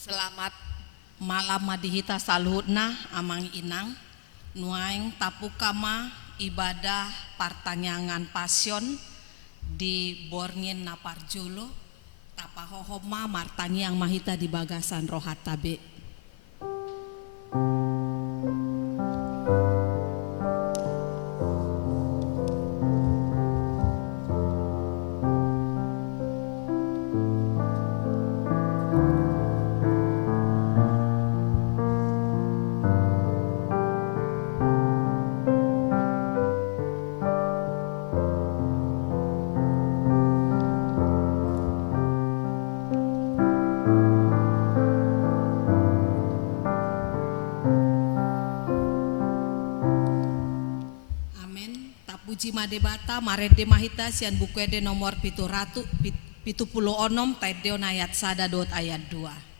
Selamat malam madihita saluhutna amang inang nuaing tapukama ibadah partanyangan pasion di Borngin Naparjolo tapahohoma martangiang mahita di bagasan rohat tabe. Puji madebata marede mahita sian bukuede nomor 700 onom taedeon ayat sada dot ayat 2.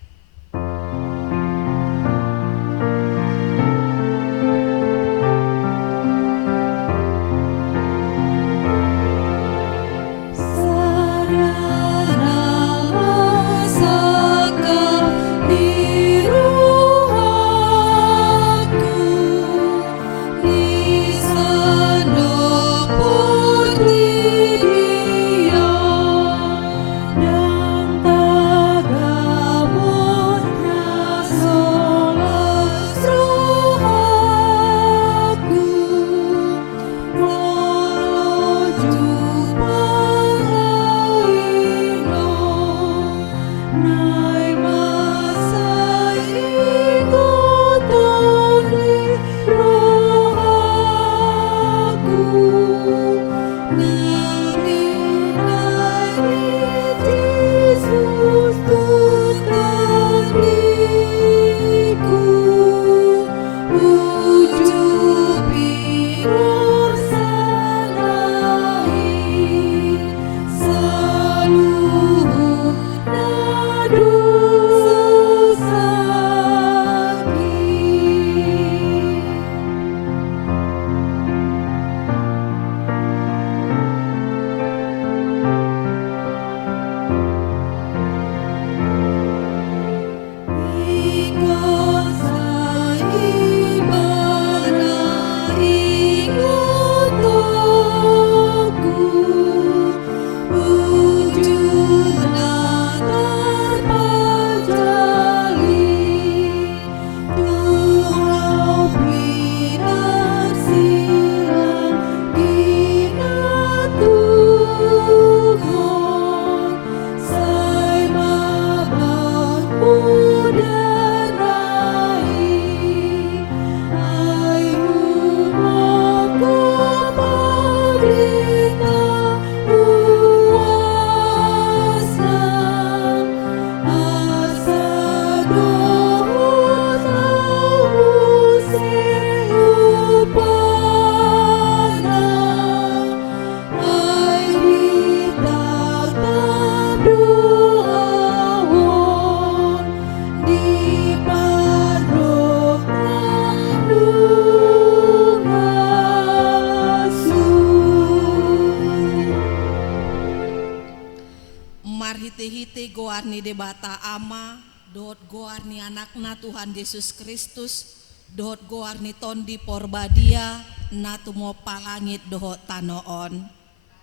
Hite-hite goarni debata ama dot goarni anakna Tuhan Yesus Kristus dot goarni tondi porbadia natumo palangit dohot tanoon.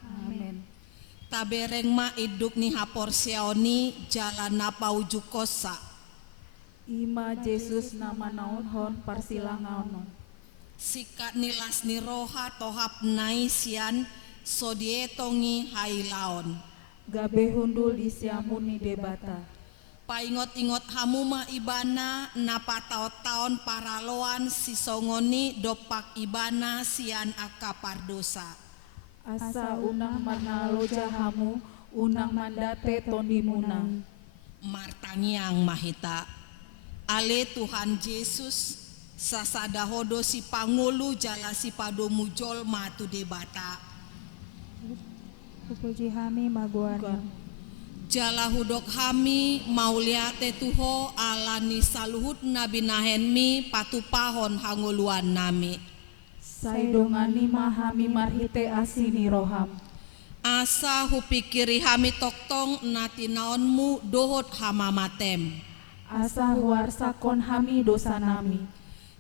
Amin. Tabereng ma iduk ni haporsiaoni jalan napa ujuk kosa. Ima Yesus nama naon hon parsilangaon. Sikat nilas ni roha tohap naisian sodietongi hailaon. Gabe hundul disiamuni debata. Paingot-ingot hamuma ibana napa taon-taon paraloan sisongoni dopak ibana sian akapardosa. Asa unang manaloja hamu unang mandate tondi munang. Martangiang mahita. Ale Tuhan Yesus sasadahodo si pangulu jala si padomu jol matu debata. Puji hami maguan. Jala hudok hami mauliate tuho alani saluhut nabi nahenmi patupahon hanguluan nami. Saidongani mahami marhite asini roham. Asa hupikiri hami toktong nati naonmu dohot hamamatem. asa huarsakon hami dosa nami.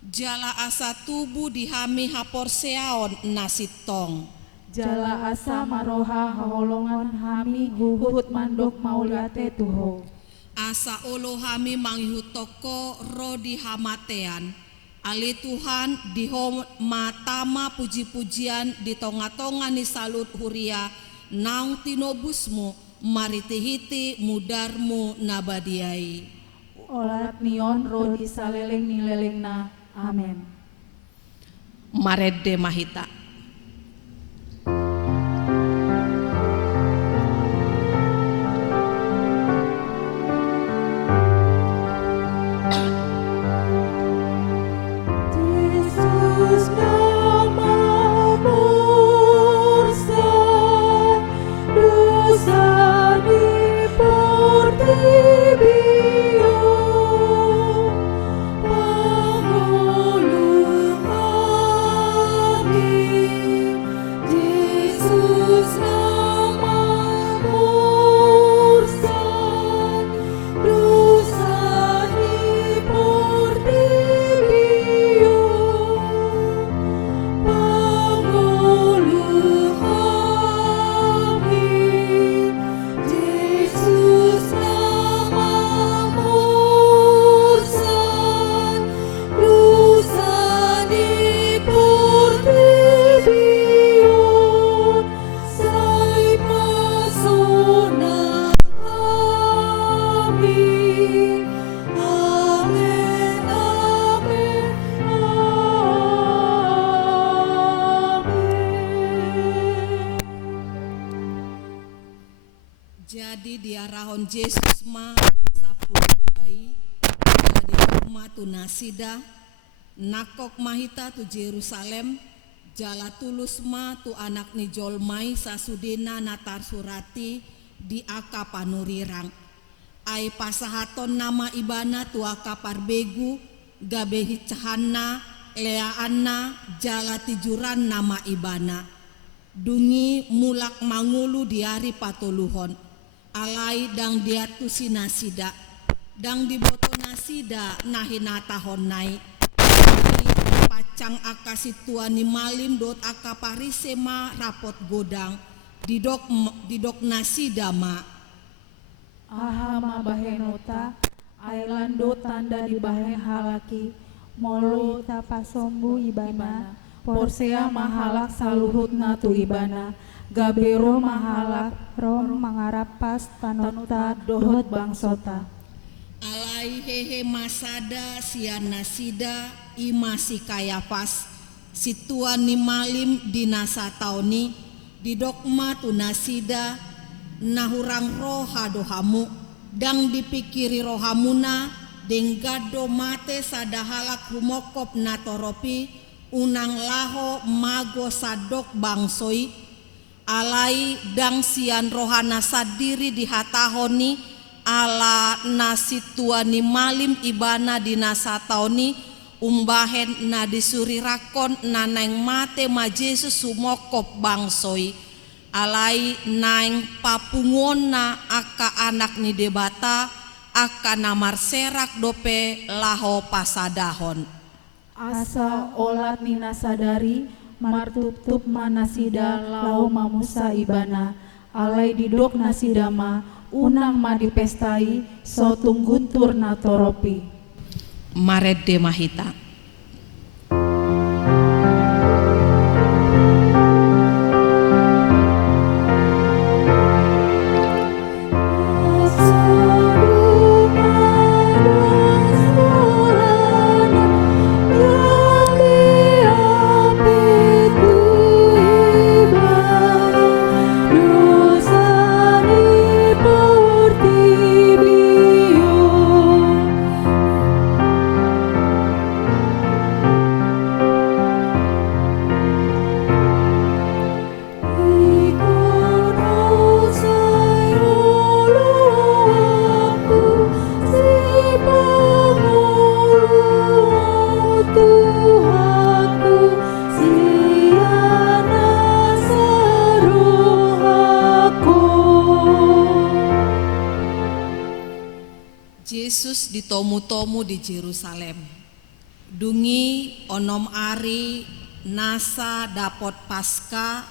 Jala asa tubuh dihami haporseaon nasitong. Jala asa maroha haholongan hami huhut mandok mauliate Tuho. Asa olo hami manghutoko ro di hamatean. Ali Tuhan dihom matama puji-pujian di tonga-tonga ni salut huria naung tinobusmu maritihiti mudarmu nabadiai. Olat nion ro di saleleng nilelengna. Amin. Marede mahita. Yesus namamu ursan, dosa dipertibio, pangulu amin. Yesus namamu ursan, dosa dipertibio, Jadi diarahon Yesus ma sapuluh bayi jadi rumah tu nasida nakok mahita tu Jerusalem jala tulus ma tu anak ni jolmai sasudena natar surati di aka panurirang ai pasahaton nama ibana tu aka parbegu gabehi cahana leaanna jala tijuran nama ibana dungi mulak mangulu diari patoluhon alai dang diatu sinasida dang diboto nasida nahinata honai pacang aka situani malim dot aka parise ma rapot godang didok nasida ma aha ma bahenota ailando tanda di bahen halaki molo tapasombu ibana porsea mahalak saluhut natu ibana gabero mahalak rom mangarapas tanota dohot bangsota. alai hehe masada sian nasida imasi kayapas situan ni malim dinasa tauni didokma tu nasida nahurang roha dohamu dang dipikiri rohamuna denggado mate sadahalak humokop natoropi unang laho mago sadok bangsoi alai dang sian rohana sadiri dihatahoni ala nasituani malim ibana dinasataoni umbahen na disurirakon naneng mate ma Yesus sumokop bangsoi alai naeng papungona aka anak ni debata aka namar serak dope laho pasadahon Asa olat nina sadari martup-tup manasida lau mamusa ibana alai didok nasidama unang madipestai so tungguntur natoropi marede mahita. Yesus ditomu-tomu di Jerusalem. Dungi onom ari nasa dapot Paskah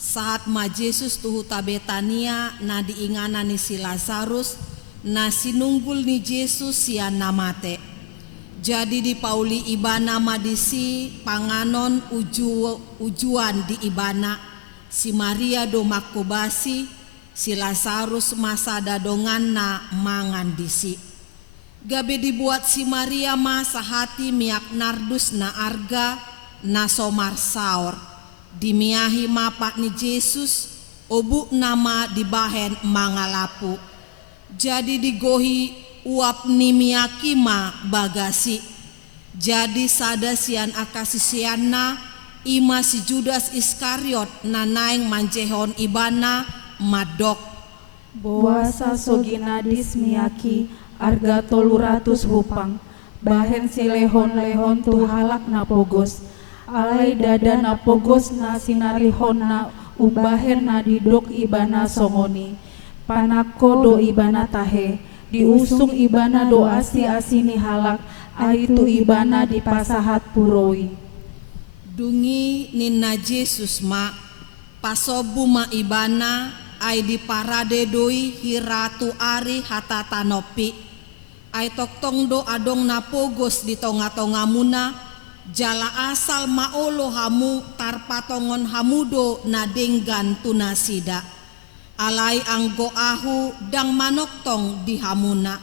saat ma Yesus tuhuta Betania na diingana ni si Lazarus na sinunggul ni Yesus sian namate. Jadi di pauli ibana madisi panganon ujuan di ibana si Maria do makobasi si Lazarus masa dadongan na mangan disi. Gabe dibuat si Maria masa hati miak nardus na arga na somar saor. Dimiahi mapak ni Yesus obu nama dibahen mangalapu. Jadi digohi uap ni miaki ma bagasi. Jadi sada sian akasisiana ima si Judas Iskariot na naeng manjehon ibana madok. Boasa soginadis miyaki arga 300 hupang. Bahen si lehon-lehon tu halak na pogos. Alai dada na pogos na sinarihon na ubahen na didok ibana songoni. Panako do ibana tahe. Diusung ibana do asi-asi ni halak. Aitu ibana di pasahat puroi. Dungi nina Yesus ma pasobu ma ibana ay di parade doi hiratu ari hatatanopi. Ay toktong do adong napogos di tonga-tonga muna jala asal maolo hamu tarpatongon hamudo na denggan tunasida. Alay anggo ahu dang manoktong di hamuna.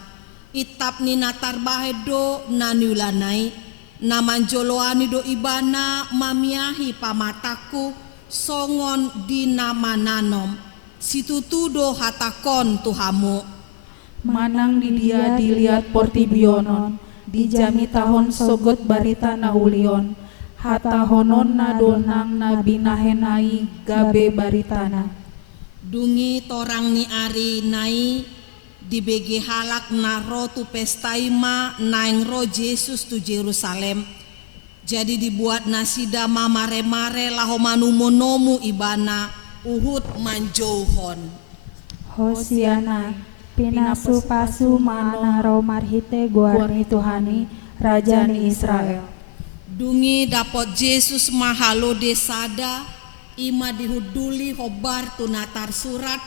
Itap ni natarbahedo na niulanay na manjoloani do ibana mamiahi pamataku songon di namananom. Situtudo hatakon tuhamu. Manang di dia dilihat portibionon, dijami tahon sogot barita na ulion, hatahonon na donang na binahenai gabe baritana. Dungi torang ni ari nai dibege halak na ro tu pestaima naeng ro Yesus tu Jerusalem. Jadi dibuat nasida mamare-mare laho manumonomu ibana uhut manjouhon. Hosiana pinasu pasu mana romarhite guarni Tuhani Raja ni Israel. Dungi dapot Yesus mahalo desada ima dihuduli hobar tunatar surat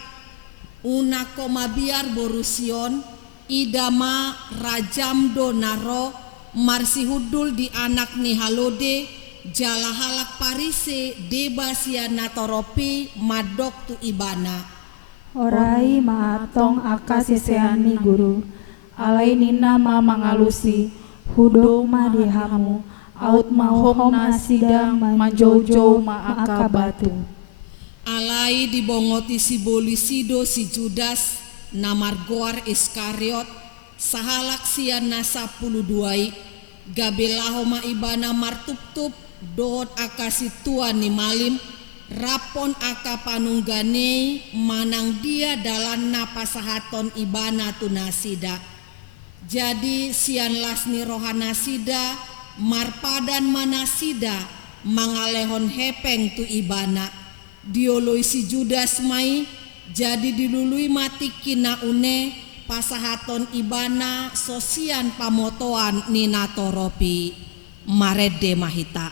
una koma biar borusion idama rajam do naro marsi hudul di anak ni halode jala halak parise deba siana toropi madok tu ibana. Orai maatong akasiseani guru, alai nina ma mangalusi, hudo ma dihamu, aut mahom na sidang manjojo ma akabatu. Alai dibongoti si bolisido si Judas namar Goar Iskariot sahalak sian nasa 12 gabelaho ma ibana martup-tup dohot akasi tuan ni malim rapon aka panunggane manang dia dalan napasahaton ibana tunasida. Jadi sian lasni rohanasida marpadan manasida mangalehon hepeng tu ibana. Dioloi si Judas mai jadi dilului mati kina une pasahaton ibana sosian pamotoan nina toropi marede mahita.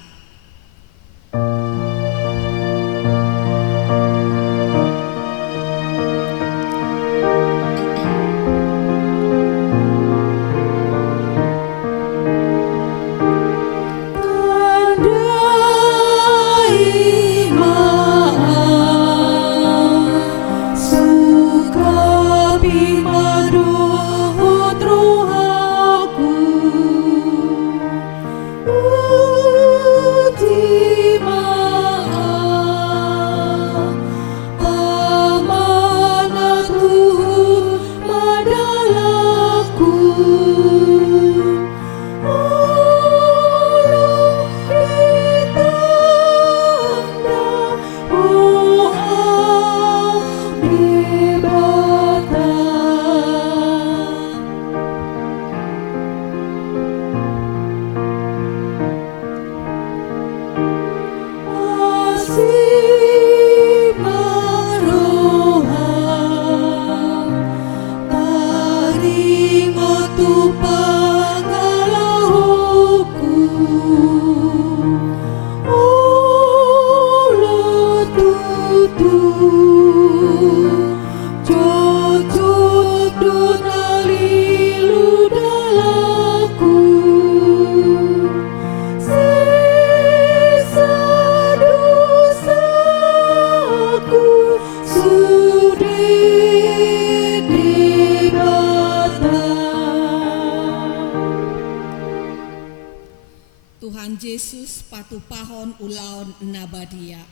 Yesus patupahon ulaon nabadia.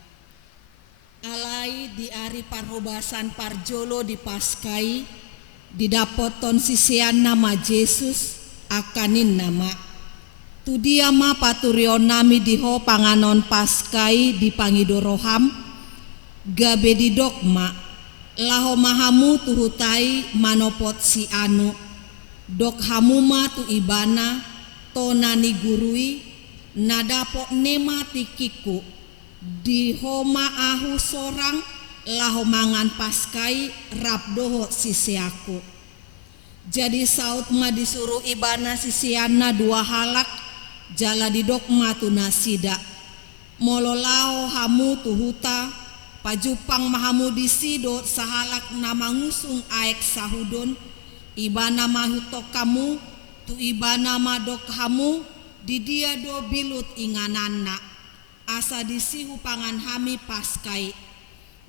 Alai di ari parhobasan parjolo di paskai didapoton sisian nama Yesus akanin nama. Tu dia ma paturion nami diho panganon paskai di pangidoroham gabe di dogma laho mahamu tuhutai manopot si anu dok hamuma tu ibana tonani gurui nadapo nema tikiku di homa ahu sorang laho mangan paskai rabdoho sisiaku. Jadi saut ma disuruh ibana sisiana dua halak jala di dogma tu nasida mololao hamu tuhuta pajupang mahamu disido sahalak nama ngusung aek sahudon ibana mahutok kamu tu ibana madok hamu di dia do bilut ingananna asa disihu pangan hami paskai.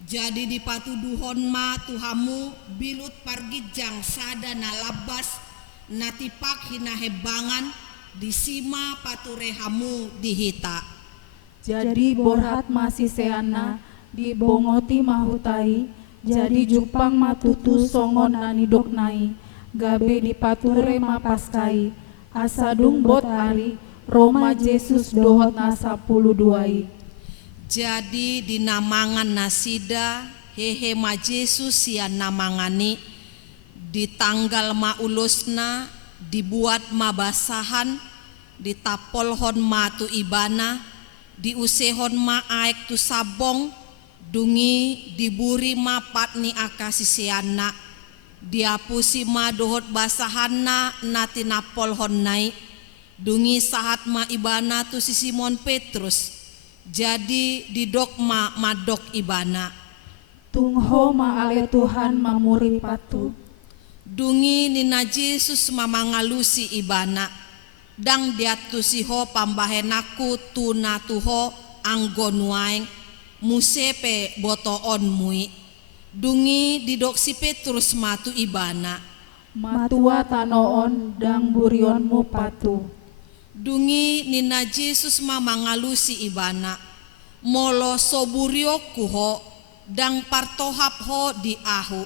Jadi dipatuduhon ma tuhamu bilut pargijang sada na labas natipak hina hebangan disima pature hamu dihita. Jadi borhat masih seana dibongoti mahutai jadi jupang matutu songon nani doknai gabe dipature mapaskai asadung bot ari Roma Yesus dohot na 10 Jadi dinamangan nasida hehe ma Yesus sian namangani di tanggal ma ulusna dibuat ma basahan ditapolhon ma tu ibana diusehon ma aek tu sabong dungi diburi ma patni akasisiana diapusi ma dohot basahanna nati napolhon nai dungi sahat ma ibana tu si Simon Petrus jadi di dogma madok ibana tungho ma ale Tuhan mamuri patu dungi nina Yesus mamangalusi ibana dang diatusiho pambahenaku tuna tuho anggon waeng musepe botoon mui dungi didok si Petrus matu ibana matua tanoon dang burionmu patu dungi nina Yesus mamangalusi ibana molo soburioku ho dang partohap ho di ahu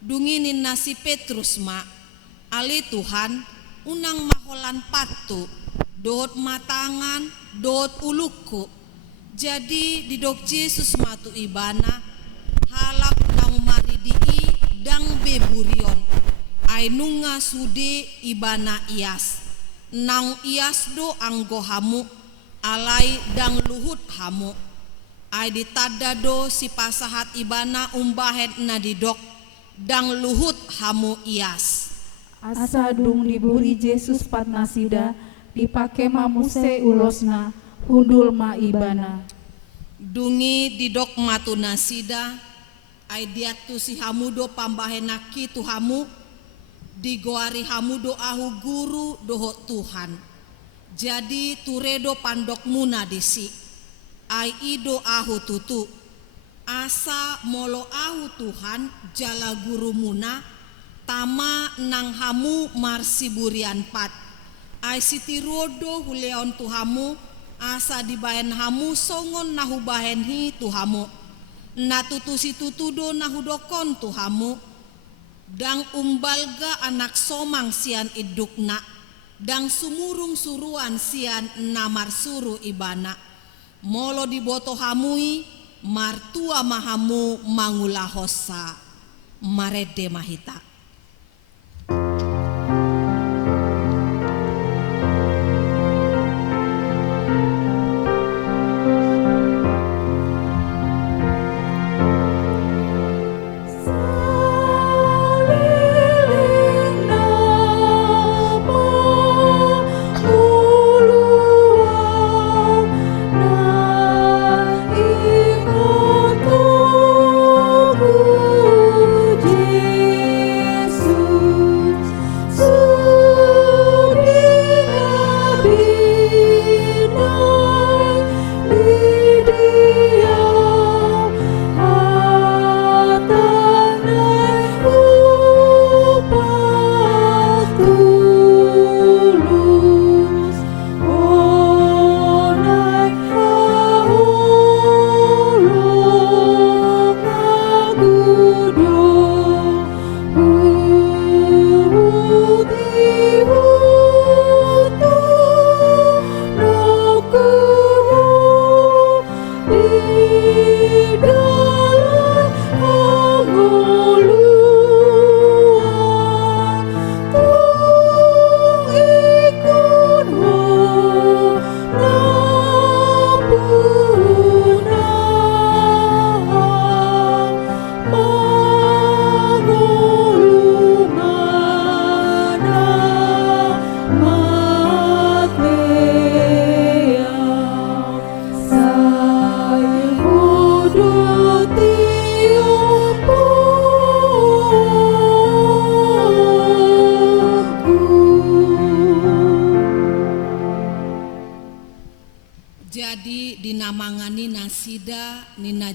dungi nina si Petrus ma ali Tuhan unang maholan patu dohot matangan dohot uluku jadi didok Yesus matu ibana halak nang maridii dang beburion ainunga sude ibana ias nang ias do anggo hamu alai dang luhut hamu ai ditada do si pasahat ibana umbahet na didok dang luhut hamu ias asa dung diburi Yesus pat nasida dipake mamuse ulosna hundul ma ibana dungi didok matu nasida ai diatu si hamu do pambahenaki tu hamu digoari hamu do ahu guru doho Tuhan jadi turedo pandok muna disi ai ido ahu tutu asa molo ahu Tuhan jala guru muna tama nang hamu marsiburian pat ai sitirodo huleon tu hamu asa dibahen hamu songon nahu bahen hi tu hamu natutu situtudo nahu dokon tu hamu dang umbalga anak somang sian idukna dang sumurung suruan sian namar suru ibana molo diboto hamui martua mahamu mangulahosa marede mahita.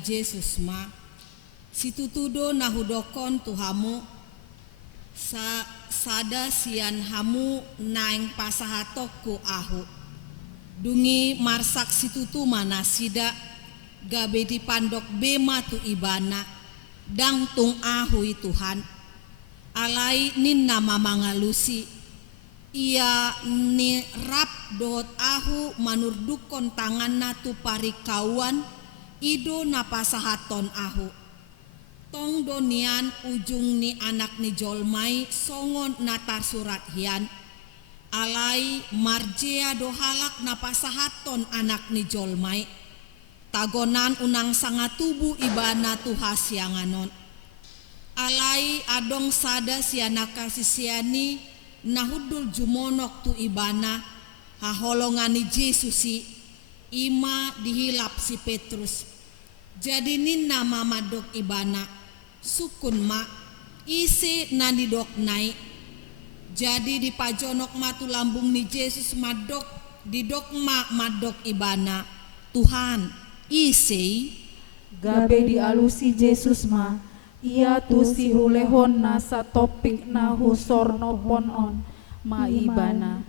Yesus ma situtudo nahudokon tuhamu sada sian hamu naeng pasahatokku ahu dungi marsak situtu mana sida gabe di pandok bema tu ibana dang tung ahui Tuhan alai ninna mamangalusi ia ni rap dohot ahu manurdukon tangan natu parikawan ido napasahaton ahu tong donian ujung ni anak ni jolmai songon natar surat hian alai marjea dohalak napasahaton anak ni jolmai tagonan unang sangatubu ibana tuhasyanganon alai adong sada sianaka sisiani nahudul jumonok tu ibana haholongani Jesusi ima dihilap si Petrus jadi ninna mamadok ibana sukun ma isi nanidok naik jadi di pajonok matu lambung ni Yesus madok didok madok ibana Tuhan isi gabe dialusi Yesus ma ia tu si hulehon na sa topik na husornopon on ma ibana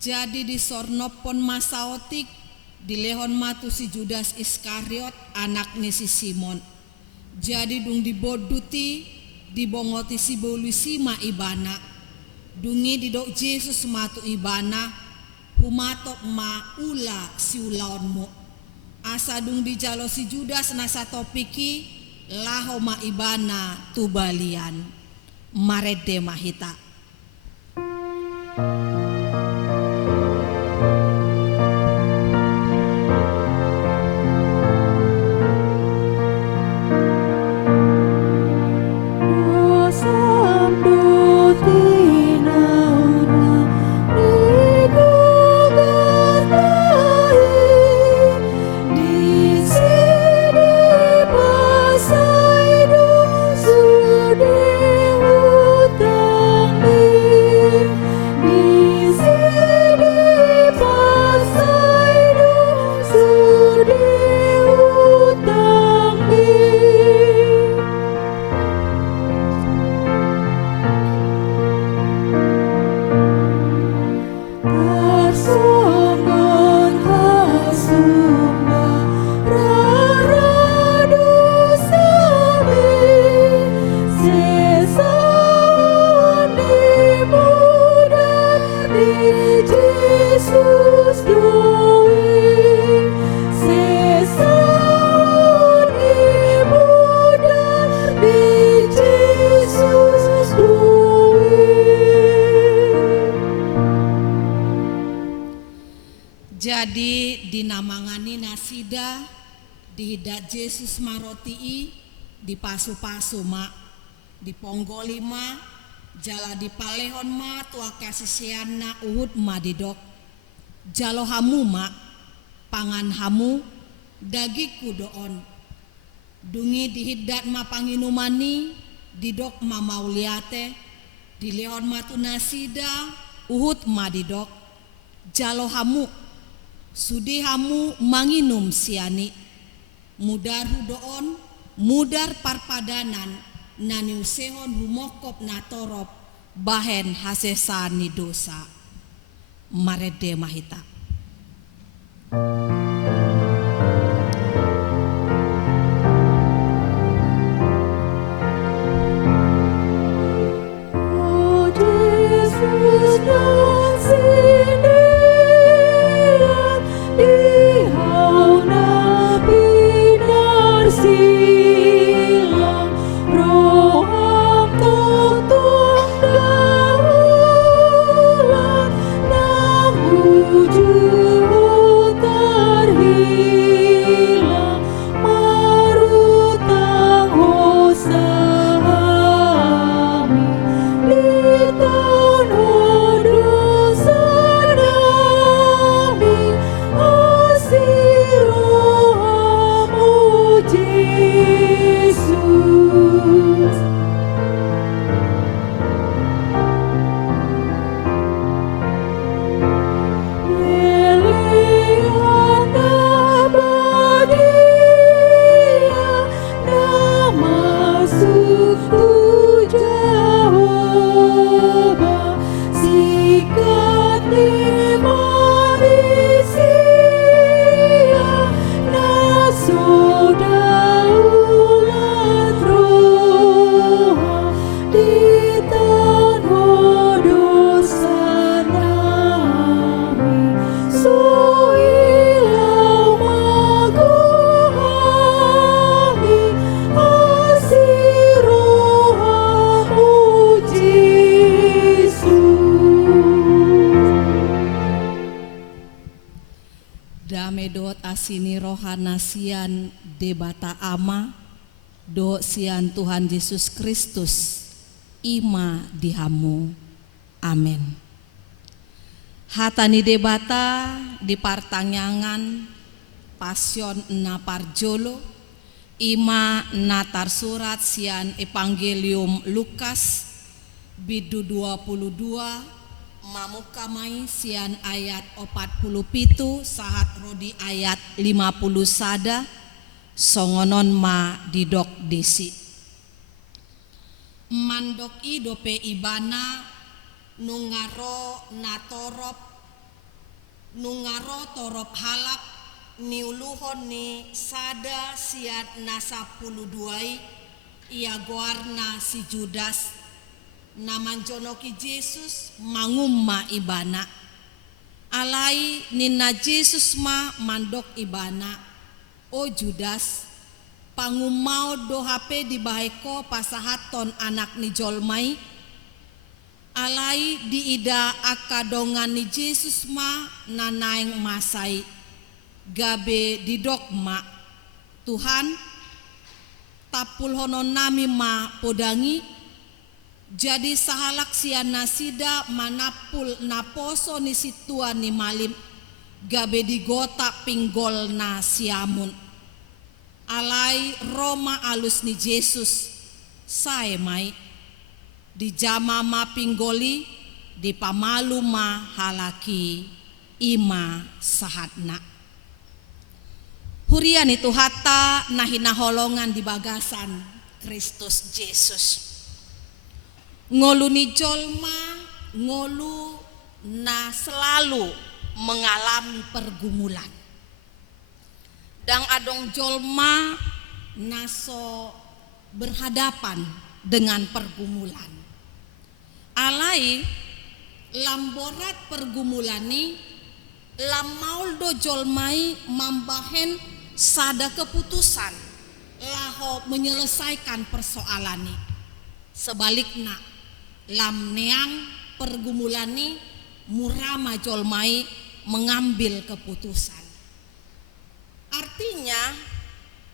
jadi di sornopon masaotik di lehon matu si Judas Iskariot anak ni si Simon jadi dung diboduti dibongoti si bolusi ma ibana dungi didok Yesus matu ibana humatok ma ula si ulaonmu asa dung dijalo si Judas nasa topiki laho ma ibana tubalian marede mahita jadi dinamangani nasida dihidat Yesus marotii di pasu-pasu ma di ponggoli ma jala di palehon ma tua kasisiana uhud ma didok jalo hamu ma pangan hamu dagiku doon dungi dihidat ma panginumani didok ma mauliate di lehon matu nasida uhud ma didok jalo hamu sudi hamu manginum siani mudar hudoon mudar parpadanan naniusehon humokop natorop bahen hasesani dosa marede mahita Ujung sini rohana sian debata ama do sian Tuhan Yesus Kristus ima dihamu. Amin. Hatani debata di partanyangan pasion na parjolo ima natar surat sian Evangelium Lukas bidu 22 mamukamai sian ayat 47 sahat rodi ayat 50 sada songonon ma didok desi mandok i dope ibana nungaro torop halak niuluhon ni sada siat nasa puluh duai ia goarna si Judas naman jonoki Yesus mangumma ibana alai nina Yesus ma mandok ibana o Judas pangumau do hape di baheko pasahaton anak ni jolmai alai di ida akadongan ni Yesus ma nanaing masai gabe di dogma Tuhan tapul honon nami ma podangi jadi sahalak sian nasida manapul naposo ni situan ni malim gabe di gota pinggol na siamun alai Roma alus ni Yesus sae mai di jama ma pinggoli di pamalu ma halaki ima sahatna hurian itu hatta nahina holongan di bagasan Kristus Yesus ngolu ni jolma ngolu na selalu mengalami pergumulan dang adong jolma naso berhadapan dengan pergumulan alai lamborat pergumulan ni lamaul do jolmai mambahen sada keputusan laho menyelesaikan persoalan ni sebaliknya lam neang pergumulan ni murama jolmai mengambil keputusan artinya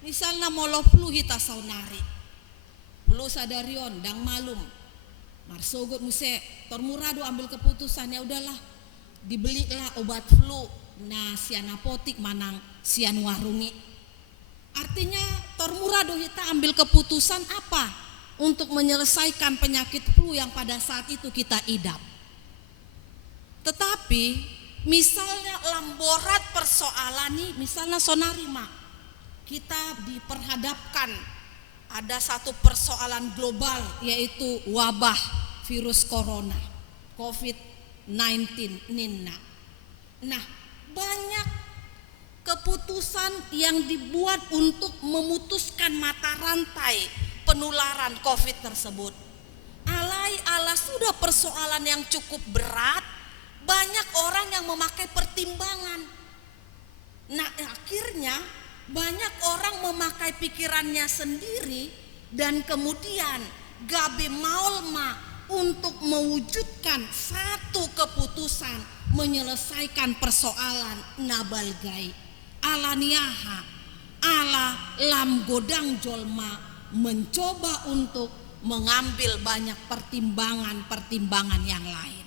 misalnya molo flu hita saunari flu sadarion dang malum marsogot muse tormurado ambil keputusan ya udahlah dibelilah obat flu na sian apotik manang sian warungi artinya tormurado hita ambil keputusan apa untuk menyelesaikan penyakit flu yang pada saat itu kita idap. Tetapi misalnya lamborat persoalan nih, misalnya sonarima, kita diperhadapkan ada satu persoalan global yaitu wabah virus corona, COVID-19 nina. Nah, banyak keputusan yang dibuat untuk memutuskan mata rantai penularan COVID tersebut. Alai ala sudah persoalan yang cukup berat, banyak orang yang memakai pertimbangan. Nah, akhirnya banyak orang memakai pikirannya sendiri dan kemudian gabe maulma untuk mewujudkan satu keputusan menyelesaikan persoalan nabalgai alaniaha ala lam godang jolma mencoba untuk mengambil banyak pertimbangan yang lain.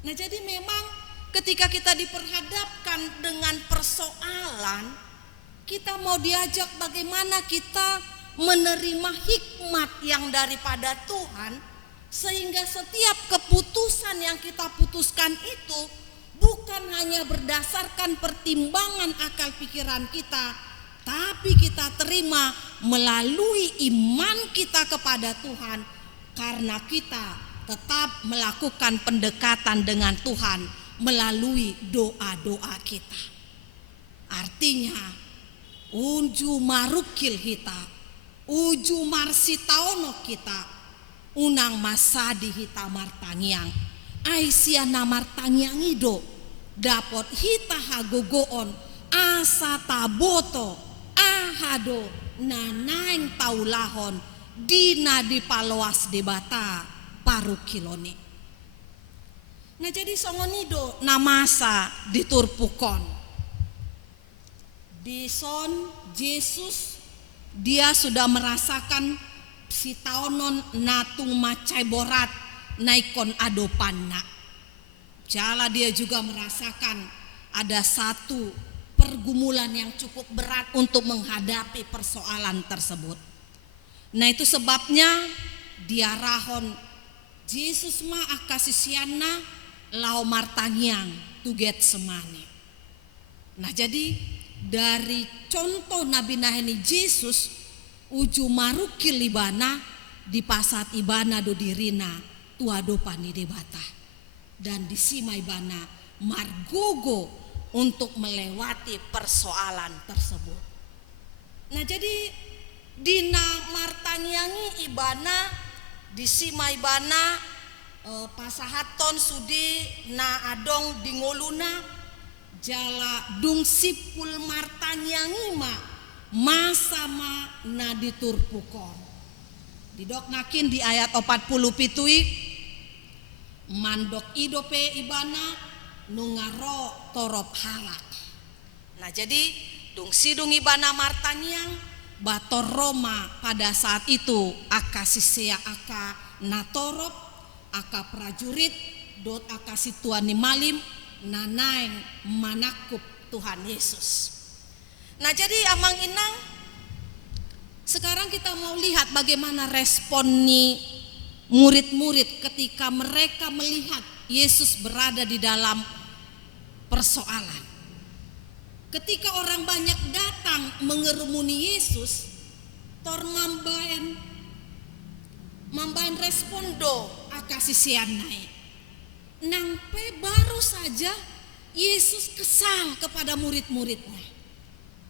Nah, jadi memang ketika kita diperhadapkan dengan persoalan, kita mau diajak bagaimana kita menerima hikmat yang daripada Tuhan, sehingga setiap keputusan yang kita putuskan itu bukan hanya berdasarkan pertimbangan akal pikiran kita, tapi kita terima melalui iman kita kepada Tuhan, karena kita tetap melakukan pendekatan dengan Tuhan melalui doa-doa kita. Artinya unju marukil kita, uju marsitaono kita, unang masadi hita martangiang, aisiana martangiang ido dapot hita hagogoon asa taboto ahado nanaing taulahon dina di paloas debata paru kilone. Nah, jadi songonido namasa diturpukon Di son Yesus dia sudah merasakan si taonon natung macai borat naikon adopanna. Jala dia juga merasakan ada satu pergumulan yang cukup berat untuk menghadapi persoalan tersebut. Nah itu sebabnya dia rahon Yesus ma akasisiana lau martangiang tuget semane. Nah jadi dari contoh Nabi Naheni Yesus uju marukil libana di pasat ibana do dirina tuado pani debata dan disima ibana margogo untuk melewati persoalan tersebut. Nah jadi dina martanyangi ibana disima ibana pasahaton sudi na adong dingoluna jala dung sipul martanyangi masama na diturpukon. Didoknakin di ayat 40 pitui mandok idope ibana nungaro torop halak. Nah jadi dung sidung ibana martanyang bator Roma pada saat itu aka sisea aka natorop aka prajurit dot aka situani malim nanaeng manakup Tuhan Yesus. Nah jadi amang inang sekarang kita mau lihat bagaimana respon nih murid-murid ketika mereka melihat Yesus berada di dalam persoalan. Ketika orang banyak datang mengerumuni Yesus, tor mambaen respondo akasisian naik. Nampe baru saja Yesus kesal kepada murid-muridnya.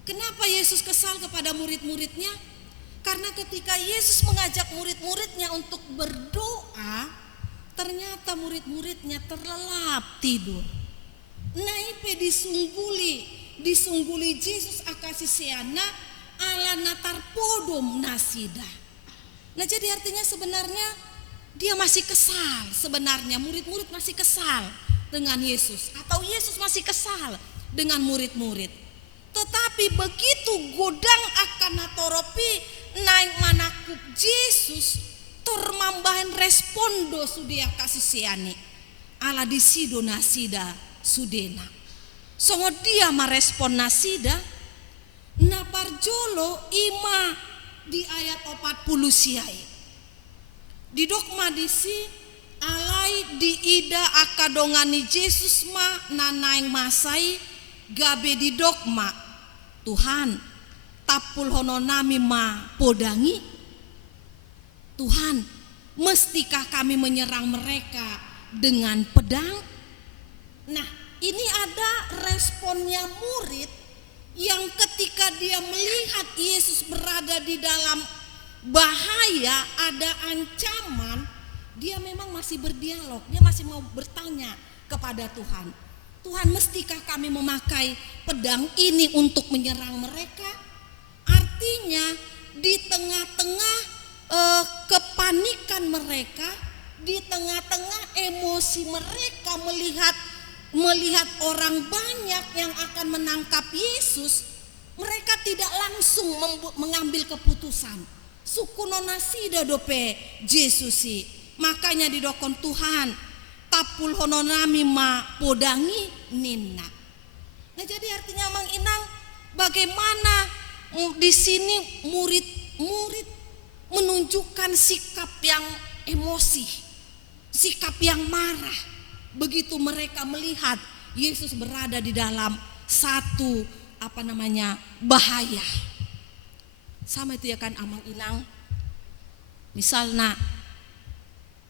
Kenapa Yesus kesal kepada murid-muridnya? Karena ketika Yesus mengajak murid-muridnya untuk berdoa, ternyata murid-muridnya terlelap tidur. Naipe disungguli Yesus akasisiana ala natar podom nasida. Nah jadi artinya sebenarnya dia masih kesal, sebenarnya murid-murid masih kesal dengan Yesus atau Yesus masih kesal dengan murid-murid. Tetapi begitu godang akan natoropi naik manakup Yesus tormambahan respondo sudia kasisiani ala disido nasida sudena. Songo dia marespon nasida naparjolo ima di ayat 40 siai. Di dogma disi alai di ida akadongani Yesus ma nanaing masai gabe di dogma Tuhan tapul hono nami ma podangi. Tuhan, mestikah kami menyerang mereka dengan pedang? Nah ini ada responnya murid yang ketika dia melihat Yesus berada di dalam bahaya, ada ancaman, dia memang masih berdialog, dia masih mau bertanya kepada Tuhan. Tuhan, mestikah kami memakai pedang ini untuk menyerang mereka? Artinya di tengah-tengah kepanikan mereka, di tengah-tengah emosi mereka melihat orang banyak yang akan menangkap Yesus, mereka tidak langsung mengambil keputusan. Suku nonasida dope Yesusi, makanya didokon Tuhan tapul hononami ma podangi ninna. Nah jadi artinya mang inang bagaimana di sini murid-murid menunjukkan sikap yang emosi, sikap yang marah begitu mereka melihat Yesus berada di dalam satu bahaya. Sama itu ya kan amang inang. Misalnya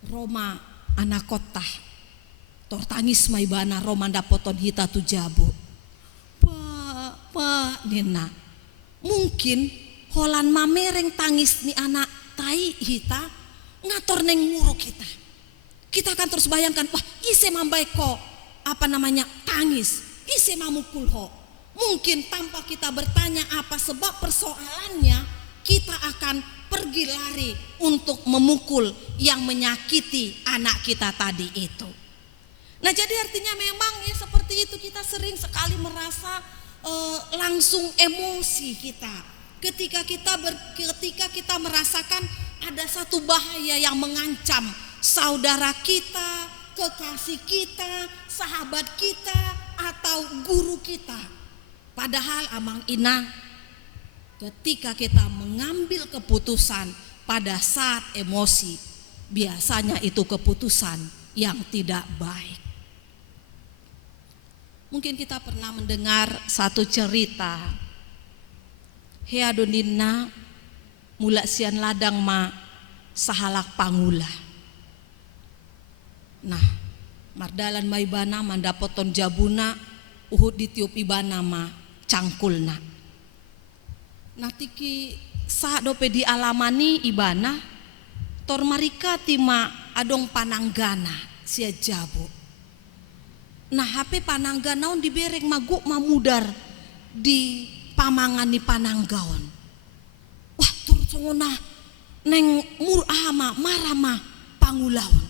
Roma anak kota tortangis maibana Roma dapoton hita tu jabu. Pak nena. Mungkin holan mamereng tangis ni anak tai hita ngator neng muru kita. Kita akan terus bayangkan, wah ise mambai ko tangis, ise mamukul ho. Mungkin tanpa kita bertanya apa sebab persoalannya, kita akan pergi lari untuk memukul yang menyakiti anak kita tadi itu. Nah jadi artinya memang ya seperti itu, kita sering sekali merasa langsung emosi kita. Ketika kita merasakan ada satu bahaya yang mengancam saudara kita, kekasih kita, sahabat kita, atau guru kita. Padahal Amang Ina, ketika kita mengambil keputusan pada saat emosi, biasanya itu keputusan yang tidak baik. Mungkin kita pernah mendengar satu cerita. Headonina mula sian ladang ma sahalak pangula. Nah, mardalan maibana mandapoton jabuna uhud ditiup ibana ma cangkulna. Natiki saat dope di alamani ibana tor marika tima adong pananggana sia jabu. Nah HP panangganaon dibereng maguk mamudar di pamangani pananggaon. Wah tursongona neng mur ahama marama pangulaon.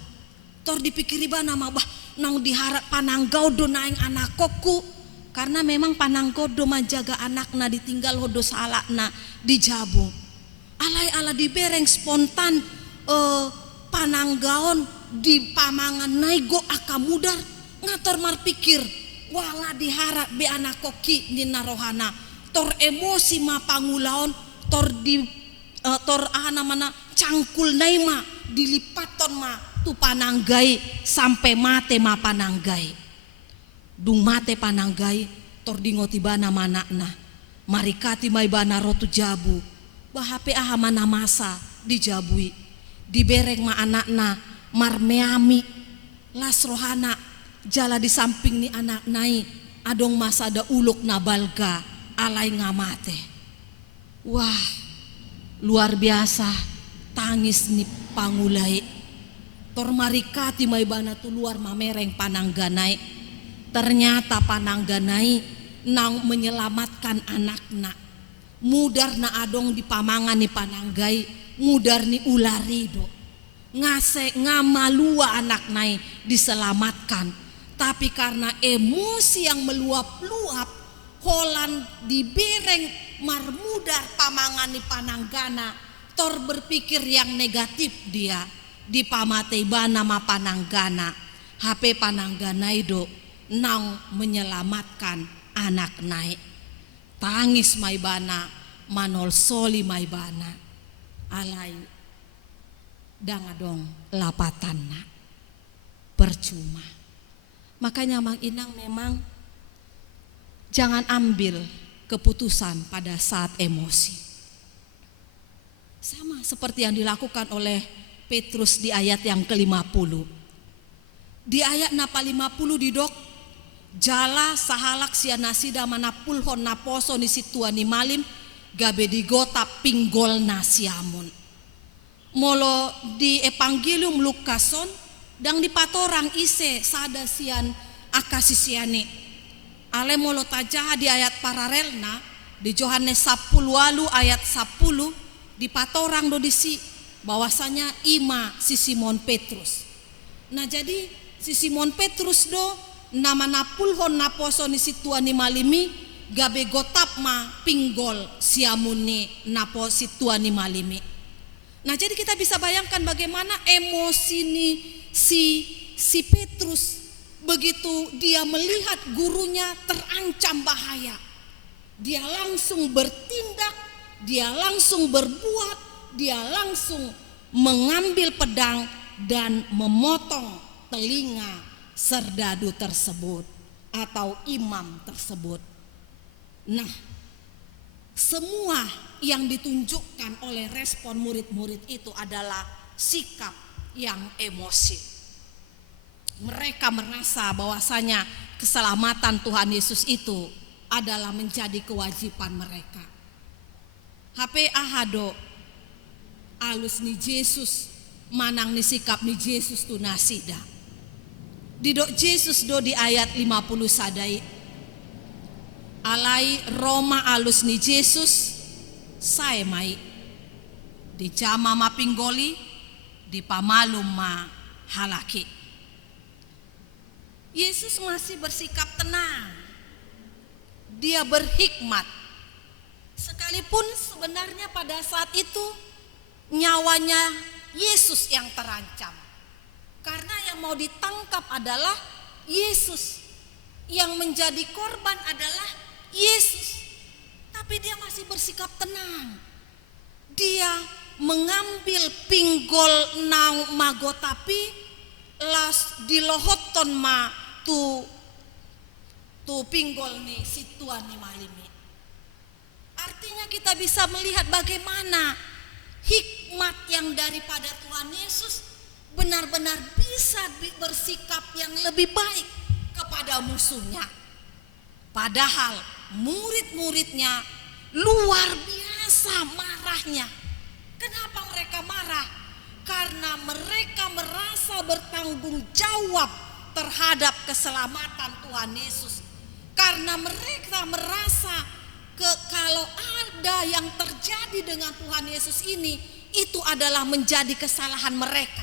Tor dipikiri bana mah bah nang diharap pananggau do naeng anak kokku. Karena memang pananggau do majaga anakna ditinggal hodo salakna di jabu. Alai ala dibereng spontan pananggaon di pamangan naigo akamudar ngator marpikir wala diharap be anak koki nina rohana tor emosi ma pangulaon tor ahana mana cangkul naima dilipaton ma tu pananggai sampai mate ma pananggai dung mate pananggai tor dingotibana manakna marikati maibana rotu jabu bahape aha mana masa dijabui dibereng ma anakna marmeami las rohana jala di samping ni anak nai adong masa ada uluk na balga alai ngamate. Wah luar biasa tangis ni pangulai tor marikati maibana tu luar mamereng panangganai. Ternyata panangganai nang menyelamatkan anakna mudar na adong di pamangan ni pananggai mudar ni ularido ngase ngamalua anak nai diselamatkan. Tapi karena emosi yang meluap-luap holan dibereng marmudar pamangani pananggana tor berpikir yang negatif dia di pamatei bana ma pananggana HP pananggana itu nang menyelamatkan anak naik tangis maibana manol soli maibana alai dangadong lapatanna percuma. Makanya Mang Inang memang jangan ambil keputusan pada saat emosi. Sama seperti yang dilakukan oleh Petrus di ayat yang ke-50. Di ayat napa 50 didok jala sahalak sia nasida mana pulhon naposo ni situa ni malim gabe digota pinggol nasiamun. Molo di Evangelium Lukason dang dipatorang ise sada sian akasisiane ale molo tajaha di ayat paralelna di Yohanes 10 ayat 10 dipatorang do disi bahwasanya ima si Simon Petrus. Nah jadi si Simon Petrus do nama napulhon naposo ni situa ni malimi gabe gotap ma pinggol siamuni napo situa ni malimi. Nah jadi kita bisa bayangkan bagaimana emosi ni si Petrus begitu dia melihat gurunya terancam bahaya. Dia langsung bertindak, dia langsung berbuat, dia langsung mengambil pedang dan memotong telinga serdadu tersebut atau imam tersebut. Nah, semua yang ditunjukkan oleh respon murid-murid itu adalah sikap yang emosi. Mereka merasa bahwasanya keselamatan Tuhan Yesus itu adalah menjadi kewajiban mereka. HP ahado alus ni Yesus manang ni sikap ni Yesus tu nasida. Didok Yesus do di ayat 50 sadai. Alai Roma alus ni Yesus sae mai di jama ma pinggoli di pamalum ma halaki. Yesus masih bersikap tenang. dia berhikmat. Sekalipun sebenarnya pada saat itu nyawanya Yesus yang terancam. Karena yang mau ditangkap adalah Yesus. Yang menjadi korban adalah Yesus. Tapi dia masih bersikap tenang. Dia mengambil pinggol nang magotapi las dilohoton ma tu pinggol ni situan ni malimi. Artinya kita bisa melihat bagaimana hikmat yang daripada Tuhan Yesus benar-benar bisa bersikap yang lebih baik kepada musuhnya. Padahal murid-muridnya luar biasa marahnya. Kenapa mereka marah? Karena mereka merasa bertanggung jawab terhadap keselamatan Tuhan Yesus. Karena mereka merasa kalau ada yang terjadi dengan Tuhan Yesus ini, itu adalah menjadi kesalahan mereka.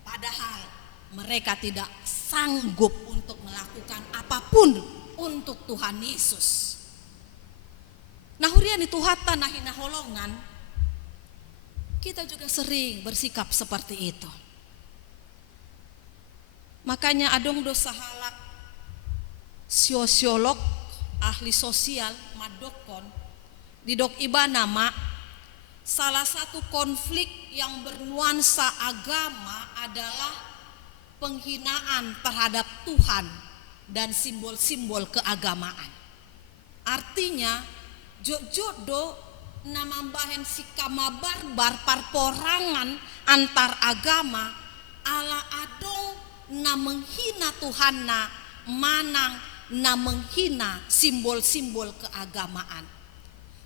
Padahal mereka tidak sanggup untuk melakukan apapun untuk Tuhan Yesus. Nah, hurian itu hata nahina holongan, kita juga sering bersikap seperti itu. Makanya adong dosa halak sosiolog ahli sosial madokon di dok ibana mak, salah satu konflik yang bernuansa agama adalah penghinaan terhadap Tuhan dan simbol-simbol keagamaan. Artinya jodoh namambahen sikama barbar parporangan antar agama ala adong na menghina Tuhanna manang na menghina simbol-simbol keagamaan.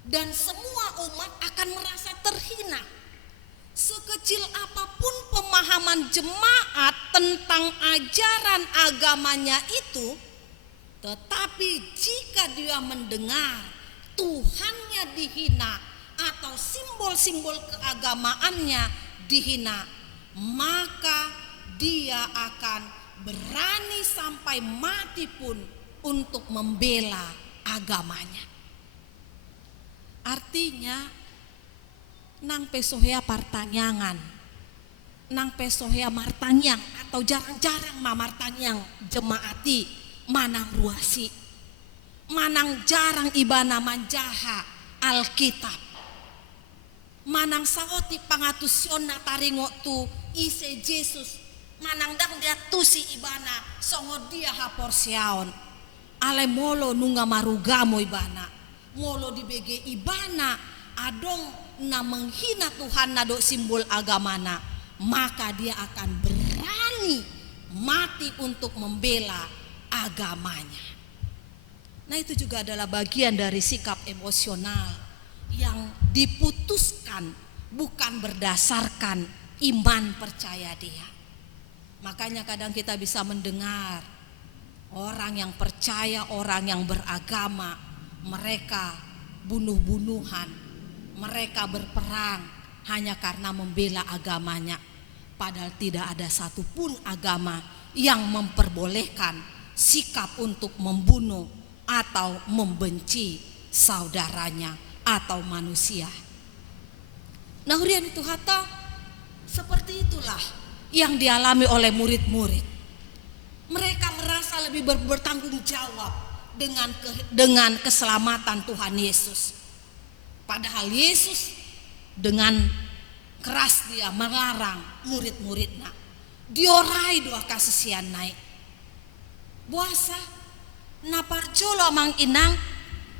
Dan semua umat akan merasa terhina. Sekecil apapun pemahaman jemaat tentang ajaran agamanya itu, tetapi jika dia mendengar Tuhannya dihina atau simbol-simbol keagamaannya dihina, maka dia akan berani sampai mati pun untuk membela agamanya. Artinya nang pesohea partanyangan, nang pesohea martanyang atau jarang-jarang mamartanyang jemaati manang ruasi, manang jarang ibana manjaha Alkitab, manang saoti pangatusyon na taringo tu ise Jesus, manang dang dia tusi ibana songo dia hapor siaon, ale molo nunga marugamo ibana, molo dibege ibana adong na menghina Tuhan nado simbol agamana, maka dia akan berani mati untuk membela agamanya. Nah, itu juga adalah bagian dari sikap emosional yang diputuskan bukan berdasarkan iman percaya dia. Makanya kadang kita bisa mendengar orang yang percaya, orang yang beragama, mereka bunuh-bunuhan, mereka berperang hanya karena membela agamanya. Padahal tidak ada satupun agama yang memperbolehkan sikap untuk membunuh atau membenci saudaranya atau manusia. Nah, hurian itu hata seperti itulah yang dialami oleh murid-murid. Mereka merasa lebih bertanggung jawab dengan keselamatan Tuhan Yesus. Padahal Yesus dengan keras dia melarang murid-muridnya. Diorai doa kasisian naik. Buasa naparjolo mang inang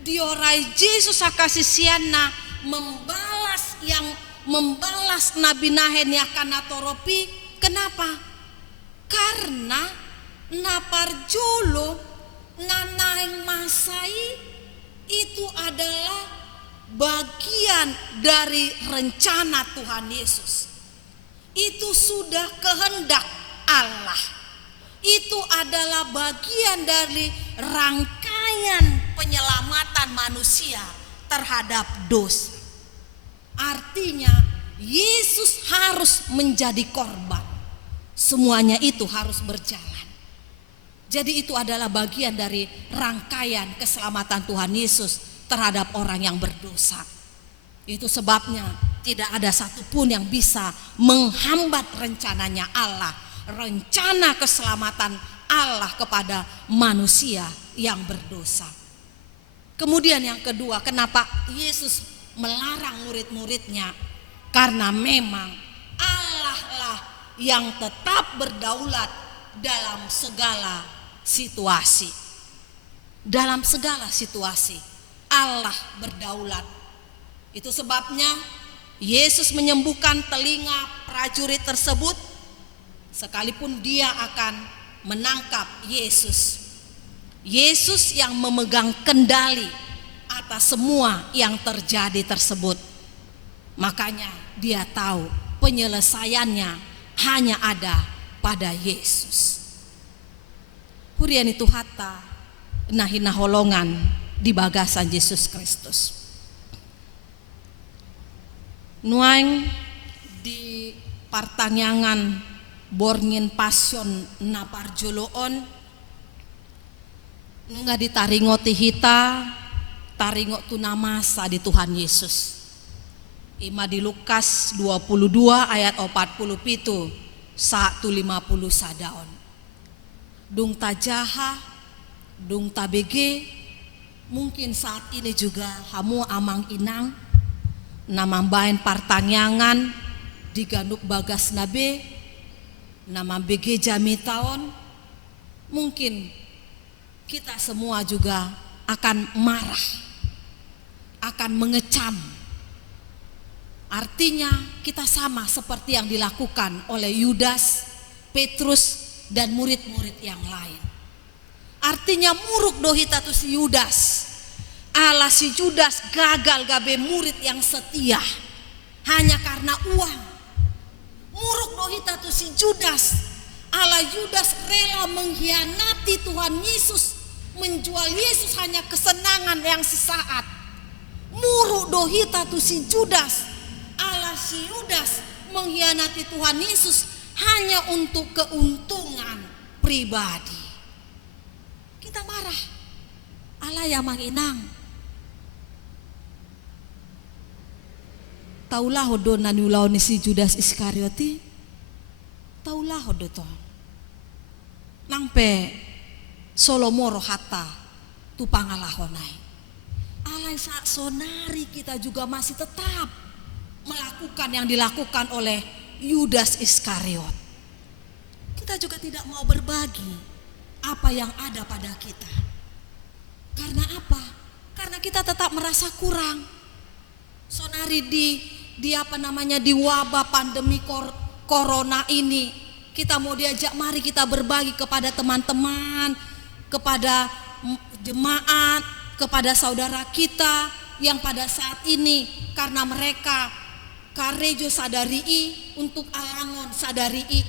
diorai Yesus akasisianna membalas nabi nahen yakana toropi. Kenapa? Karena naparjolo nanaing masai itu adalah bagian dari rencana Tuhan Yesus. Itu sudah kehendak Allah. Itu adalah bagian dari rangkaian penyelamatan manusia terhadap dosa. Artinya Yesus harus menjadi korban. Semuanya itu harus berjalan. Jadi itu adalah bagian dari rangkaian keselamatan Tuhan Yesus terhadap orang yang berdosa. Itu sebabnya tidak ada satupun yang bisa menghambat rencananya Allah, rencana keselamatan Allah kepada manusia yang berdosa. Kemudian yang kedua, kenapa Yesus melarang murid-muridnya? Karena memang Allah lah yang tetap berdaulat dalam segala situasi. Dalam segala situasi Allah berdaulat. Itu sebabnya Yesus menyembuhkan telinga prajurit tersebut, sekalipun dia akan menangkap Yesus. Yesus yang memegang kendali atas semua yang terjadi tersebut. Makanya dia tahu penyelesaiannya hanya ada pada Yesus. Hurian itu hatta nahina holongan di bagasan Yesus Kristus. Nuang di partanyangan borngin pasion na parjoloon nga ditaringoti hita taringot tunamasa di Tuhan Yesus. Ima di Lukas 22 ayat 47 150 sadaon. Dung tajaha, dung tabege, mungkin saat ini juga hamu amang inang namambain partanyangan di ganduk bagas nabe nama bege jami taon. Mungkin kita semua juga akan marah, akan mengecam. Artinya kita sama seperti yang dilakukan oleh Yudas, Petrus dan murid-murid yang lain. Artinya muruk dohita tu si Yudas. Ala si Judas gagal gabe murid yang setia hanya karena uang. Muruk dohita tu si Judas. Ala Yudas rela mengkhianati Tuhan Yesus, menjual Yesus hanya kesenangan yang sesaat. Muruk dohita tu si Judas. Ala si Yudas mengkhianati Tuhan Yesus hanya untuk keuntungan pribadi. Kita marah. Allah yang manginang. Taulah hodo naniulau ni si Judas Iskarioti. Taulah hodo to. Nangpe solomoro hatta tu pangalahonai. Alai saat sonari kita juga masih tetap melakukan yang dilakukan oleh Yudas Iskariot. Kita juga tidak mau berbagi apa yang ada pada kita. Karena apa? Karena kita tetap merasa kurang. Sonari di apa namanya di wabah pandemi corona ini, kita mau diajak mari kita berbagi kepada teman-teman, kepada jemaat, kepada saudara kita yang pada saat ini karena mereka karejo sadarii untuk alangon sadarii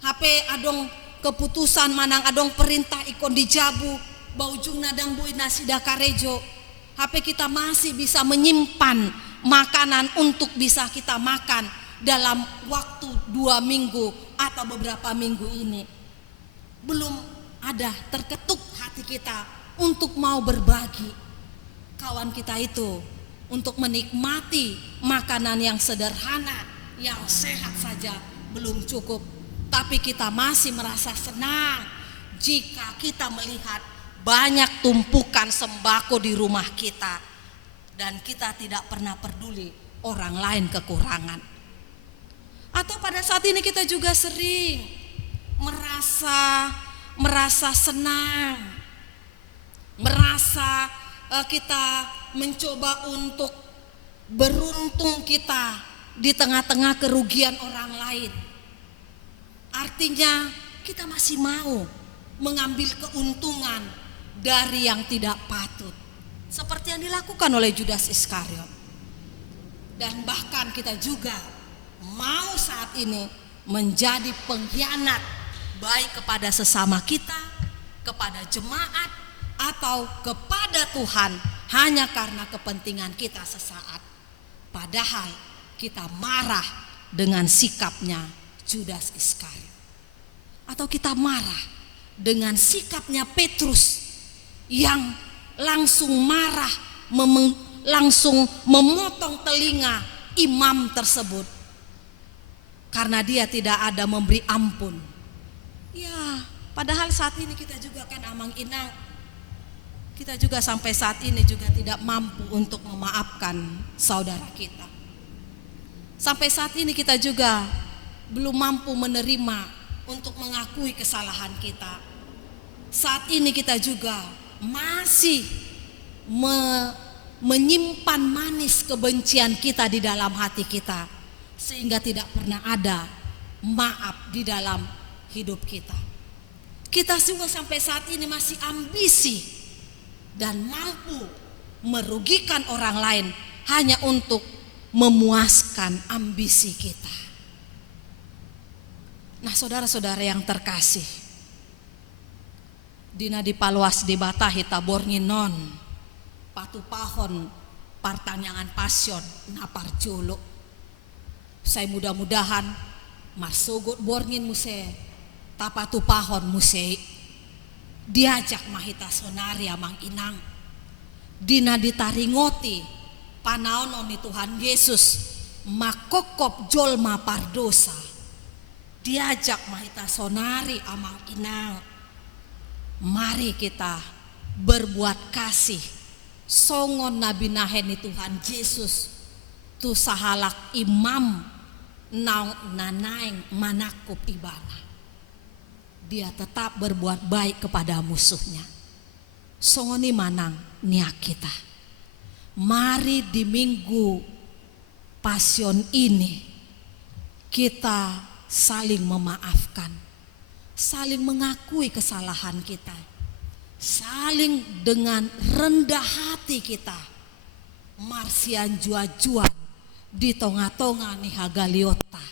HP adong keputusan manang adong perintah ikon dijabu baujung nadang bui nasida karejo HP kita masih bisa menyimpan makanan untuk bisa kita makan dalam waktu 2 minggu atau beberapa minggu ini. Belum ada terketuk hati kita untuk mau berbagi kawan kita itu, untuk menikmati makanan yang sederhana, yang sehat saja belum cukup. Tapi kita masih merasa senang jika kita melihat banyak tumpukan sembako di rumah kita dan kita tidak pernah peduli orang lain kekurangan. Atau pada saat ini kita juga sering merasa senang, merasa kita mencoba untuk beruntung kita di tengah-tengah kerugian orang lain. Artinya kita masih mau mengambil keuntungan dari yang tidak patut, seperti yang dilakukan oleh Judas Iskariot. Dan bahkan kita juga mau saat ini menjadi pengkhianat baik kepada sesama kita, kepada jemaat, atau kepada Tuhan hanya karena kepentingan kita sesaat. Padahal kita marah dengan sikapnya Judas Iskariot. Atau kita marah dengan sikapnya Petrus yang langsung marah, langsung memotong telinga imam tersebut karena dia tidak ada memberi ampun. Ya, padahal saat ini kita juga kan amang inang, kita juga sampai saat ini juga tidak mampu untuk memaafkan saudara kita. Sampai saat ini kita juga belum mampu menerima untuk mengakui kesalahan kita. Saat ini kita juga masih menyimpan manis kebencian kita di dalam hati kita, sehingga tidak pernah ada maaf di dalam hidup kita. Kita juga sampai saat ini masih ambisi dan mampu merugikan orang lain hanya untuk memuaskan ambisi kita. Nah, saudara-saudara yang terkasih, dina dipaluas di batahi taborngi non patu pahon partanyangan pasion napar jolo. Saya mudah-mudahan marsogot borngin muse tapatu pahon muse diajak mahita sonari amang inang dina ditaringoti panaonon ni Tuhan Yesus makokop jolma pardosa, diajak mahita sonari amang inang. Mari kita berbuat kasih songon nabi nahen ni Tuhan Yesus tu sahalak imam naung nanaeng manakup ibana. Dia tetap berbuat baik kepada musuhnya. Songoni manang niat kita. Mari di minggu pasion ini kita saling memaafkan, saling mengakui kesalahan kita, saling dengan rendah hati kita marsian jua-juan di tonga-tonga ni hagaliota,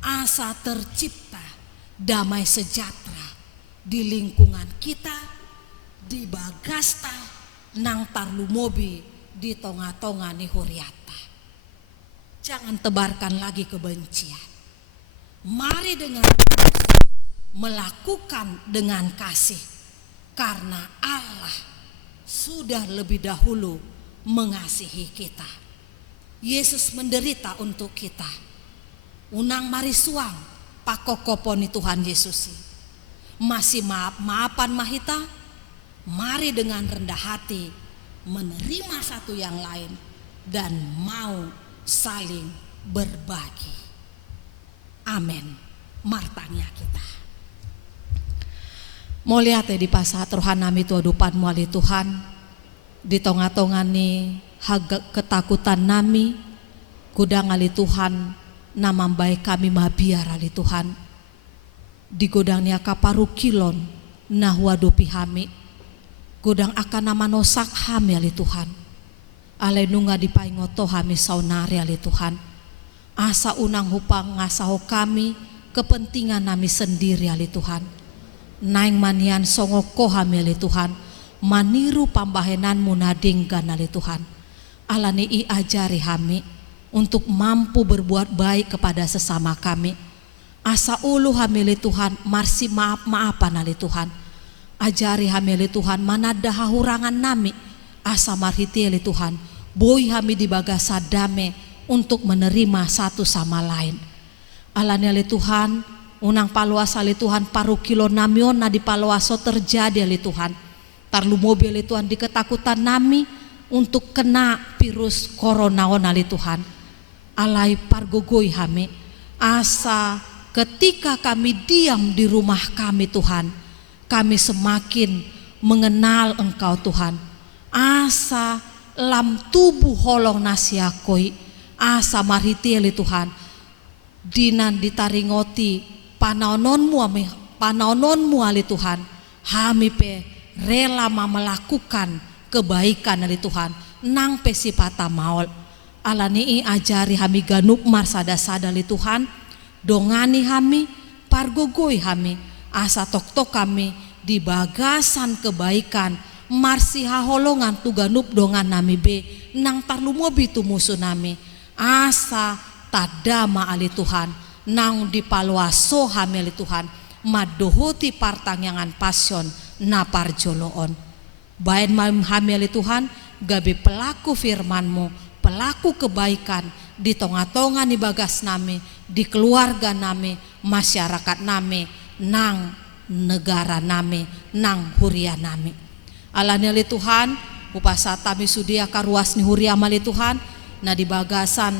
asa tercipta damai sejahtera di lingkungan kita, di bagasta nang tarlumobi di tonga-tonga ni huriata. Jangan tebarkan lagi kebencian. Mari dengan melakukan dengan kasih, karena Allah sudah lebih dahulu mengasihi kita. Yesus menderita untuk kita. Unang marisuang pakokoponi Tuhan Yesus. Masih maaf-maafan mahita. Mari dengan rendah hati menerima satu yang lain dan mau saling berbagi. Amin. Martanya kita. Mau lihat ya di pasat rohan nami tua dupan muali Tuhan di tonga-tonga ni ketakutan nami kudang ali Tuhan nama baik kami mabiar ali Tuhan di godangnya kaparu kilon nahwa dopi hami godang akan nama nosak hami ali Tuhan ale nunga dipaingoto hami saunari ali Tuhan asa unang hupang ngasaho kami kepentingan nami sendiri ali Tuhan naing manian songoko hami ali Tuhan maniru pambahenan munadinggan ali Tuhan alani i ajari hami untuk mampu berbuat baik kepada sesama kami asa ulu hami ali Tuhan marsi maaf-maafan ali Tuhan ajari hami ali Tuhan manada hahurangan nami asa marhiti ali Tuhan boy hami dibagasa dame untuk menerima satu sama lain alani ali Tuhan unang paluas ali Tuhan paru kilo namion na di paluaso terjadi ali Tuhan tarlu mobil ali Tuhan di ketakutan nami untuk kena virus corona ali Tuhan alai pargogoi hami asa ketika kami diam di rumah kami Tuhan kami semakin mengenal Engkau Tuhan asa lam tubuh holong nasiakoi asa marhiti ali Tuhan dinan ditaringoti panaononmu ali Tuhan hami pe rela melakukan kebaikan ali Tuhan nang pe sipata maol alani ajari hami ganuk marsada-sada ali Tuhan dongani hami pargogoi hami asa tok-tok kami di bagasan kebaikan marsi haholongan tu ganup dongan nami be nang tarlumobi tu musuh nami asa tadama ali Tuhan nang di paluaso hami ali Tuhan madohoti partangyangan pasion na parjoloon. Bain hamili Tuhan, gabe pelaku firman-Mu, pelaku kebaikan di tonga-tonga ni bagas nami, di keluarga nami, masyarakat nami, nang negara nami, nang huria nami. Alani ali Tuhan, upasata mi sudia karuas ni huria mali Tuhan, na di bagasan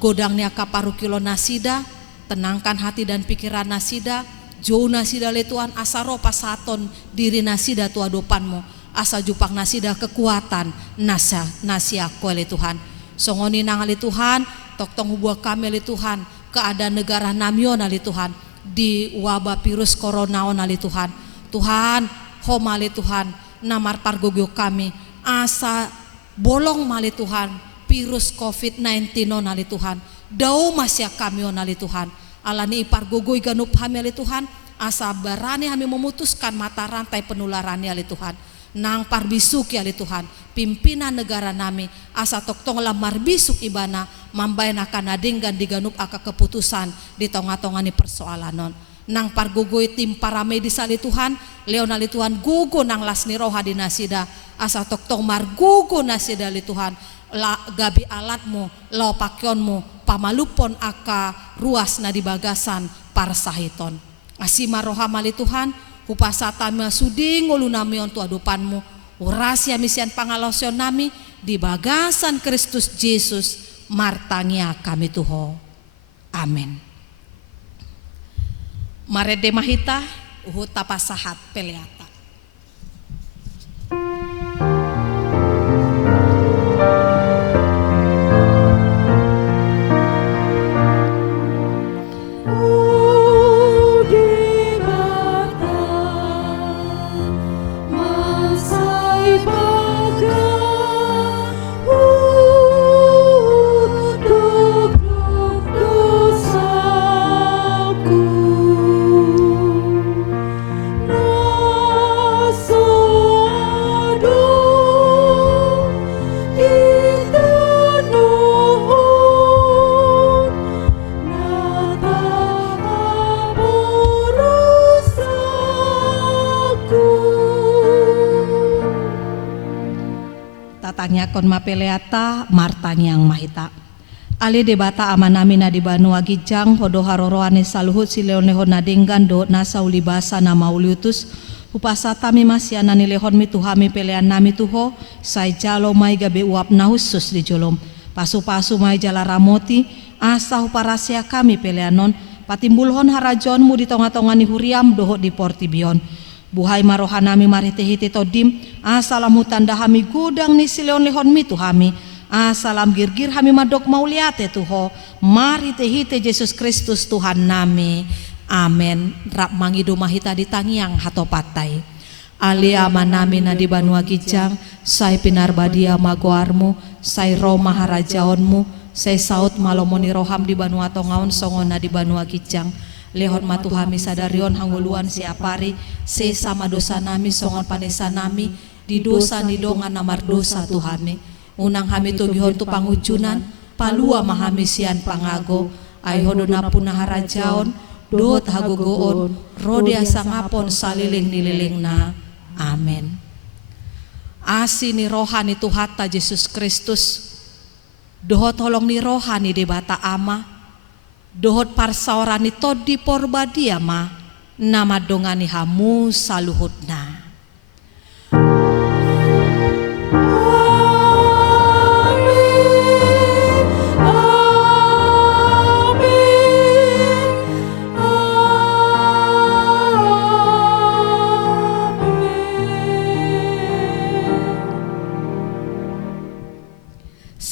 godangnya kaparu kilo nasida, tenangkan hati dan pikiran nasida, jauh nasida le Tuhan, asa roh pasaton diri nasida tu adopanmu, asa jupang nasida kekuatan nasia le Tuhan. Songoni nang ali Tuhan, toktong hubua kami ali Tuhan, keadaan negara namion ali Tuhan, di wabah virus corona ali Tuhan. Tuhan, homa ali Tuhan, namar pargogyo kami, asa bolong mali Tuhan, virus COVID-19 ali Tuhan, dau masya kami ali Tuhan. Alani pargogoy ganup kami ali Tuhan, asa barani kami memutuskan mata rantai penularan ali Tuhan. Nang parbisuki ali Tuhan, pimpinan negara nami asa toktong lamar bisuk ibana mambayan akan adinggan diganup aka keputusan di tonga-tonga ni persoalanon. Nang pargugoy tim para medis ali Tuhan, leon ali Tuhan gugu nang lasni roha di nasida, asa toktong mar gugu nasida ali Tuhan, la gabi alatmu, lau pakionmu, pamalupon aka ruas na di bagasan parsahiton. Asima roha mali Tuhan, upasata masudi ngolunami untuk adupanmu, urasia misian pangalosion nami di bagasan Kristus Yesus martangnya kami tuho. Amin. Marede mahita uhut tapasahat peleata. Tatangnya kon mapeleata martang yang mahita. Ali debata amanami na di Banua Gijang hodo haroroane saluhut sileonehon nadenggan do nasa ulibasa na mauliutus upasata mi masiana ni lehon mi tuhami pelean nami tuho sai jalo mai gabe uap na husus di jolom pasu-pasu mai jala ramoti asa uparasia kami peleanon patimbulhon harajonmu di tonga-tonga ni huriam doho di portibion. Buhay marohanami maritehite todim asalam hutanda hami gudang ni sileon lehon mi tuhami asalam girgir hami madok mauliate tuho maritehite Yesus Kristus Tuhan nami. Amen. Rap mangidu mahita di tangiang hatopatai alia manami na di Banua Gijang sai pinarbadia magoarmu sai Roma harajaonmu sai saut malomoni roham di Banua Tongaon songona di Banua Gijang lehon matuhami sadarion hanguluan siapari se sama dosa nami songon panesa nami di dosa ni dongan namar dosa tuhami unang hami tugihon tu pangujunan palua mahami sian pangago ay hodona punah harajaon dot hagogoon rode asangapon saliling nililing na. Amen. Asi ni rohani Tuhata Yesus Kristus dohot holong ni rohani debata ama dohot parsaorani todi porbadia ma nama dongani hamu saluhutna.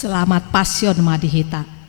Selamat Pasion Madihita.